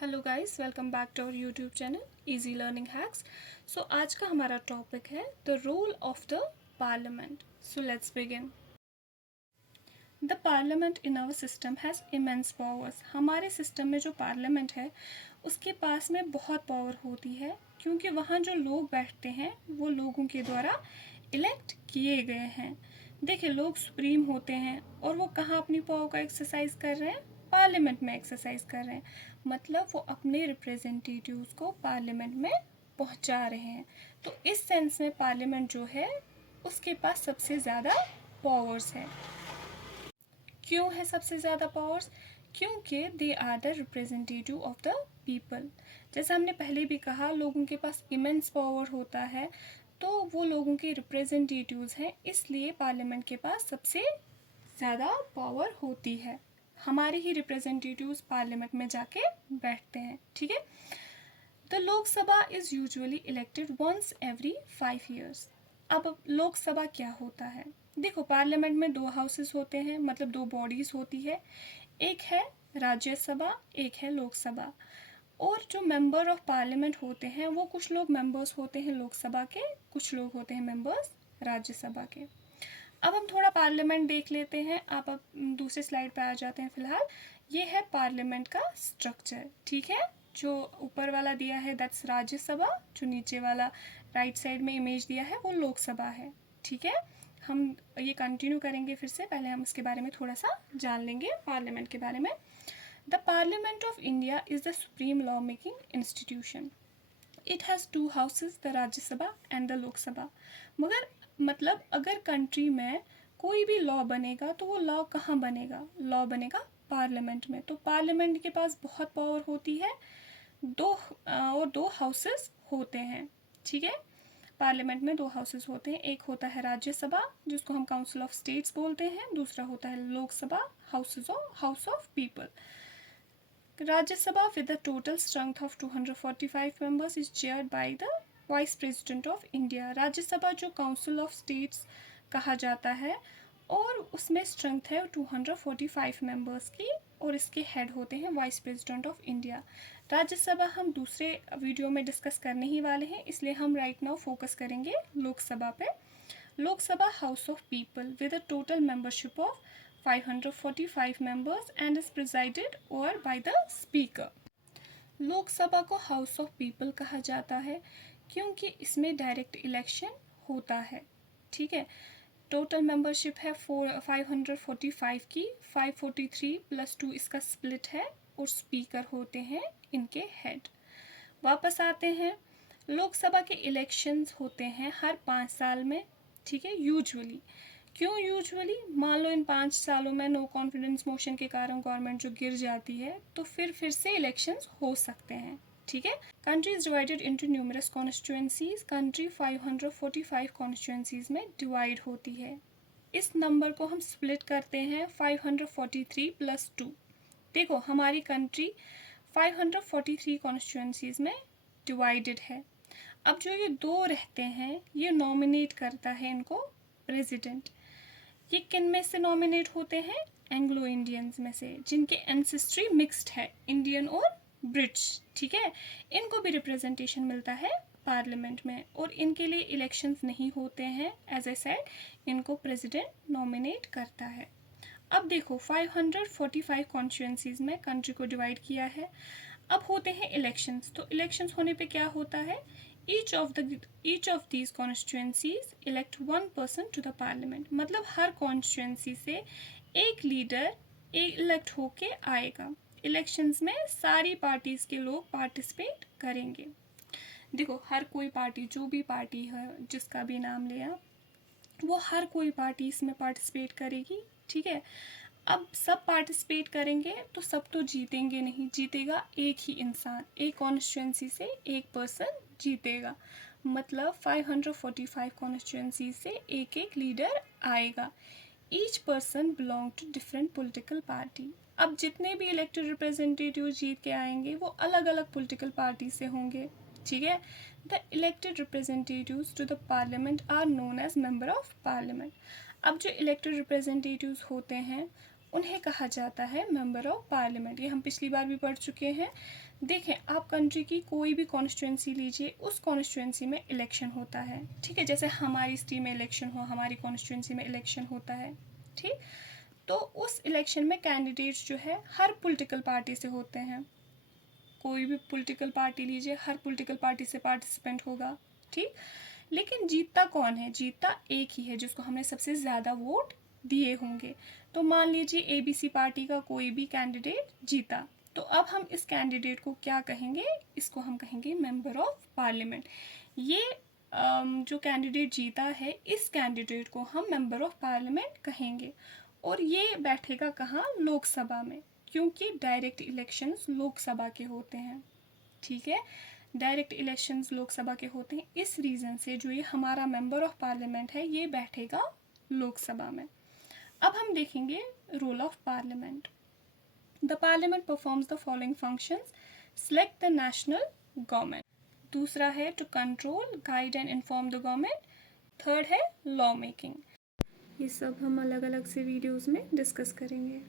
Hello guys, welcome back to our YouTube channel easy learning hacks. So आज का हमारा topic है the role of the parliament. So let's begin. The parliament in our system has immense powers. हमारे system में जो parliament है उसके पास में बहुत पावर होती है, क्योंकि वहाँ जो लोग बैठते हैं वो लोगों के द्वारा इलेक्ट किए गए हैं। देखिए, लोग सुप्रीम होते हैं और वो कहाँ अपनी पावर का एक्सरसाइज कर रहे हैं? पार्लियामेंट में एक्सरसाइज कर रहे हैं। मतलब वो अपने रिप्रेजेंटेटिव्स को पार्लियामेंट में पहुंचा रहे हैं। तो इस सेंस में पार्लियामेंट जो है उसके पास सबसे ज़्यादा पावर्स है। क्यों है सबसे ज़्यादा पावर्स? क्योंकि they are the representative of the people. जैसा हमने पहले भी कहा, लोगों के पास इमेंस पावर होता है, तो वो लोगों के रिप्रेजेंटेटिव्स हैं, इसलिए पार्लियामेंट के पास सबसे ज़्यादा पावर होती है। हमारे ही रिप्रेजेंटेटिव्स पार्लियामेंट में जाके बैठते हैं। ठीक है। The Lok Sabha is usually elected once every 5 years. अब लोकसभा क्या होता है? देखो, पार्लियामेंट में दो हाउसेस होते हैं, मतलब दो बॉडीज़ होती है। एक है राज्यसभा, एक है लोकसभा। और जो मेंबर ऑफ पार्लियामेंट होते हैं वो कुछ लोग मेंबर्स होते हैं लोकसभा के, कुछ लोग होते हैं मेंबर्स राज्यसभा के। अब हम थोड़ा पार्लियामेंट देख लेते हैं। आप अब दूसरे स्लाइड पे आ जाते हैं। फिलहाल ये है पार्लियामेंट का स्ट्रक्चर। ठीक है। जो ऊपर वाला दिया है दैट्स राज्यसभा, जो नीचे वाला राइट साइड में इमेज दिया है वो लोकसभा है। ठीक है। हम ये कंटिन्यू करेंगे फिर से। पहले हम इसके बारे में थोड़ा सा जान लेंगे, पार्लियामेंट के बारे में। The parliament of India is the supreme law making institution. It has to houses, the Rajya Sabha and the Lok Sabha. मगर मतलब अगर कंट्री में कोई भी लॉ बनेगा तो वो लॉ कहाँ बनेगा? लॉ बनेगा पार्लियामेंट में। तो पार्लियामेंट के पास बहुत पावर होती है। दो हाउसेस होते हैं। ठीक है। पार्लियामेंट में दो हाउसेस होते हैं। एक होता है राज्यसभा, जिसको हम काउंसिल ऑफ स्टेट्स बोलते हैं। दूसरा होता है Lok Sabha, house of people. Rajya with a total strength of 245 members is chaired by the Vice President of India. Rajya Sabha जो काउंसिल ऑफ स्टेट्स कहा जाता है और उसमें स्ट्रेंथ है 245 मेंबर्स की, और इसके हेड होते हैं vice president of India. Rajya Sabha हम दूसरे वीडियो में डिस्कस करने ही वाले हैं, इसलिए हम राइट नाउ फोकस करेंगे लोकसभा पे। Lok Sabha house of people with a total membership of 545 members and is presided over by the speaker. Lok Sabha को हाउस ऑफ पीपल कहा जाता है क्योंकि इसमें डायरेक्ट इलेक्शन होता है। ठीक है। टोटल मेंबरशिप है 545 की, 543 प्लस 2 इसका स्प्लिट है, और स्पीकर होते हैं इनके हेड। वापस आते हैं। लोकसभा के इलेक्शंस होते हैं हर 5 साल में। ठीक है। यूजुअली, क्यों यूजुअली? मान लो इन 5 सालों में नो कॉन्फिडेंस मोशन के कारण गवर्नमेंट जो गिर जाती है तो फिर से इलेक्शंस हो सकते हैं। ठीक है। Country is divided into numerous constituencies. Country 545 constituencies में डिवाइड होती है। इस नंबर को हम स्प्लिट करते हैं 543 प्लस 2। देखो, हमारी कंट्री 543 कॉन्स्टिट्यूएंसीज में डिवाइडेड है। अब जो ये दो रहते हैं ये नॉमिनेट करता है इनको प्रेसिडेंट। ये किन में से नॉमिनेट होते हैं? एंग्लो इंडियंस में से, जिनके एंसेस्ट्री मिक्स्ड है, इंडियन और ब्रिटिश। ठीक है। इनको भी रिप्रेजेंटेशन मिलता है पार्लियामेंट में, और इनके लिए इलेक्शंस नहीं होते हैं। एज ए सेड, इनको प्रेसिडेंट नॉमिनेट करता है। अब देखो, 545 कॉन्स्टिट्यूएंसीज में कंट्री को डिवाइड किया है। अब होते हैं इलेक्शंस। तो इलेक्शंस होने पे क्या होता है? each of these constituencies elect one person to the parliament। मतलब हर कॉन्स्टिट्यूएंसी से एक लीडर इलेक्ट होके आएगा। इलेक्शंस में सारी पार्टीज के लोग पार्टिसिपेट करेंगे। देखो, हर कोई पार्टी, जो भी पार्टी है, जिसका भी नाम ले आप, वो हर कोई पार्टी इसमें पार्टिसिपेट करेगी। ठीक है। अब सब पार्टिसिपेट करेंगे तो सब तो जीतेंगे नहीं, जीतेगा एक ही इंसान, एक कॉन्स्टिट्यूएंसी से एक पर्सन जीतेगा। मतलब 545 कॉन्स्टिट्यूएंसी से एक एक लीडर आएगा। Each person belong to different political party. अब जितने भी इलेक्टेड रिप्रेजेंटेटिव जीत के आएंगे वो अलग अलग पॉलिटिकल पार्टी से होंगे। ठीक है। The elected representatives to the parliament are known as member of parliament. अब जो इलेक्टेड रिप्रेजेंटेटिव्स होते हैं उन्हें कहा जाता है मेंबर ऑफ पार्लियामेंट। ये हम पिछली बार भी पढ़ चुके हैं। देखें, आप कंट्री की कोई भी कॉन्स्टिट्यूंसी लीजिए, उस कॉन्स्टिट्यूंसी में इलेक्शन होता है, ठीक है। जैसे हमारी सिटी में इलेक्शन हो, हमारी कॉन्स्टिट्यूंसी में इलेक्शन होता है, ठीक। तो उस इलेक्शन में कैंडिडेट्स जो है हर पॉलिटिकल पार्टी से होते हैं। कोई भी पॉलिटिकल पार्टी लीजिए, हर पॉलिटिकल पार्टी से पार्टिसिपेंट होगा, ठीक। लेकिन जीतता कौन है? जीतता एक ही है जिसको हमने सबसे ज़्यादा वोट दिए होंगे। तो मान लीजिए ABC पार्टी का कोई भी कैंडिडेट जीता, तो अब हम इस कैंडिडेट को क्या कहेंगे? इसको हम कहेंगे मेंबर ऑफ पार्लियामेंट। ये जो कैंडिडेट जीता है, इस कैंडिडेट को हम मेंबर ऑफ पार्लियामेंट कहेंगे। और ये बैठेगा कहाँ? लोकसभा में, क्योंकि डायरेक्ट इलेक्शंस लोकसभा के होते हैं, ठीक है। डायरेक्ट इलेक्शंस लोकसभा के होते हैं, इस रीज़न से जो ये हमारा मेंबर ऑफ पार्लियामेंट है, ये बैठेगा लोकसभा में। अब हम देखेंगे role of parliament. The parliament performs the following functions: select the national government, दूसरा है to control, guide and inform the government, third है लॉ मेकिंग। ये सब हम अलग अलग से वीडियोज़ में डिस्कस करेंगे।